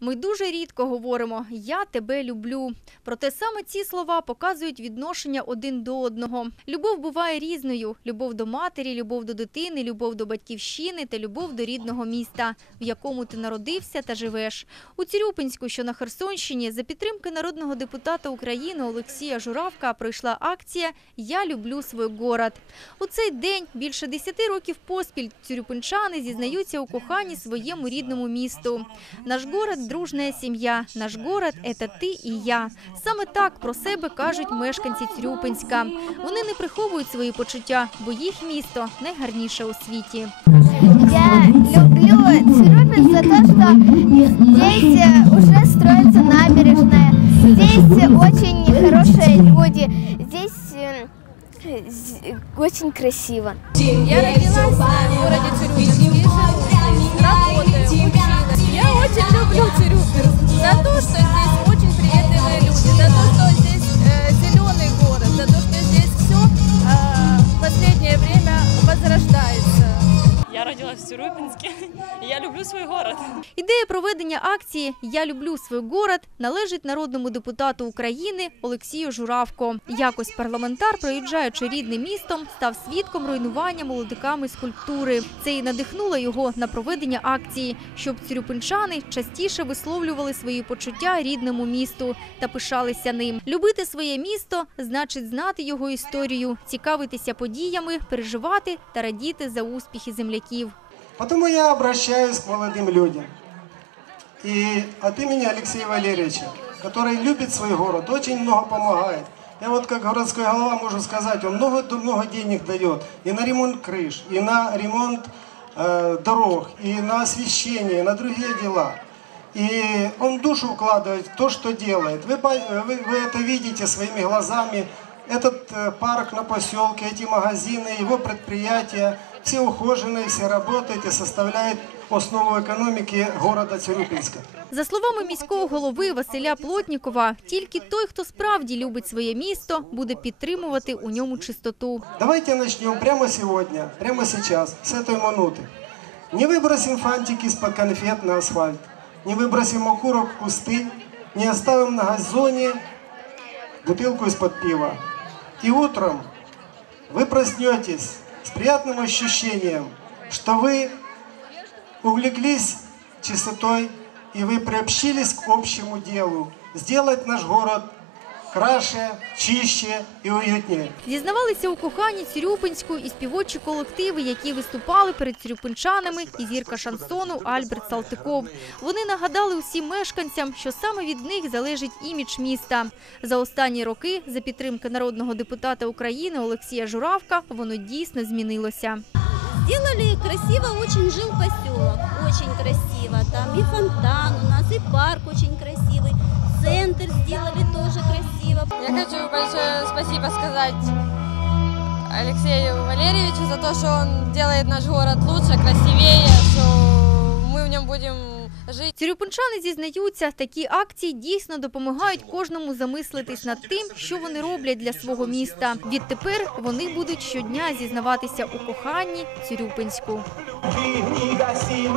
Ми дуже рідко говоримо Я тебе люблю. Проте саме ці слова показують відношення один до одного. Любов буває різною: любов до матері, любов до дитини, любов до батьківщини та любов до рідного міста, в якому ти народився та живеш. У Цірюпинську, що на Херсонщині, за підтримки народного депутата України Олексія Журавка пройшла акція Я люблю свій город. У цей день більше 10 років поспіль цюрюпинчани зізнаються у коханні своєму рідному місту. Наш город – дружна сім'я, наш город – це ти і я. Саме так про себе кажуть мешканці Цюрюпинська. Вони не приховують свої почуття, бо їх місто найгарніше у світі. Я люблю Цирюпин за то, что здесь э, уже строится набережная, здесь э, очень хорошие люди, здесь э, з- очень красиво. Я родилась в городе И я люблю свой город. Ідея проведення акції Я люблю свій город належить народному депутату України Олексію Журавко. Якось парламентар, проїжджаючи рідним містом, став свідком руйнування молодиками скульптури. Це і надихнуло його на проведення акції, щоб цюрюпинчани частіше висловлювали свої почуття рідному місту та пишалися ним. Любити своє місто значить знати його історію, цікавитися подіями, переживати та радіти за успіхи земляків. Потому я обращаюсь к молодым людям. И от имени Алексея Валерьевича, который любит свой город, очень много помогает. Я вот как городской голова могу сказать, он много-много денег дает и на ремонт крыш, и на ремонт э, дорог, и на освещение, и на другие дела. И он душу вкладывает в то, что делает. Вы, по- вы, вы это видите своими глазами. Этот э, парк на поселке, эти магазины, его предприятия, все ухоженные, все работают и составляют основу экономики города Цирюпинска. За словами міського голови Василя Плотнікова, тільки той, хто справді любить своє місто, буде підтримувати у ньому чистоту. Давайте начнем прямо сегодня, прямо сейчас, с этой минуты. Не выбросим фантики из-под конфет на асфальт, не выбросим окурок в кусты, не оставим на газоне бутылку из-под пива. И утром вы проснетесь с приятным ощущением, что вы увлеклись чистотой и вы приобщились к общему делу. Сделать наш город краше, чище и уютнее. Зізнавалися у коханні Цюрюпинську і співочі колективи, які виступали перед цюрюпинчанами і зірка шансону Альберт Салтиков. Вони нагадали усім мешканцям, що саме від них залежить імідж міста. За останні роки, за підтримки народного депутата України Олексія Журавка, воно дійсно змінилося. Сделали красиво, очень жил поселок, очень красиво. Там и фонтан у нас, и парк очень красивый. Центр сделали тоже красиво Я хочу большое спасибо сказать Алексею Валерьевичу за то, что он делает наш город лучше, красивее, что мы в нем будем жить. Цюрюпинчани зізнаються, такі акції дійсно допомагають кожному замислитись над тим, що вони роблять для свого міста. Відтепер вони будуть щодня зізнаватися у коханні Цюрюпинську. Ты негасимый свет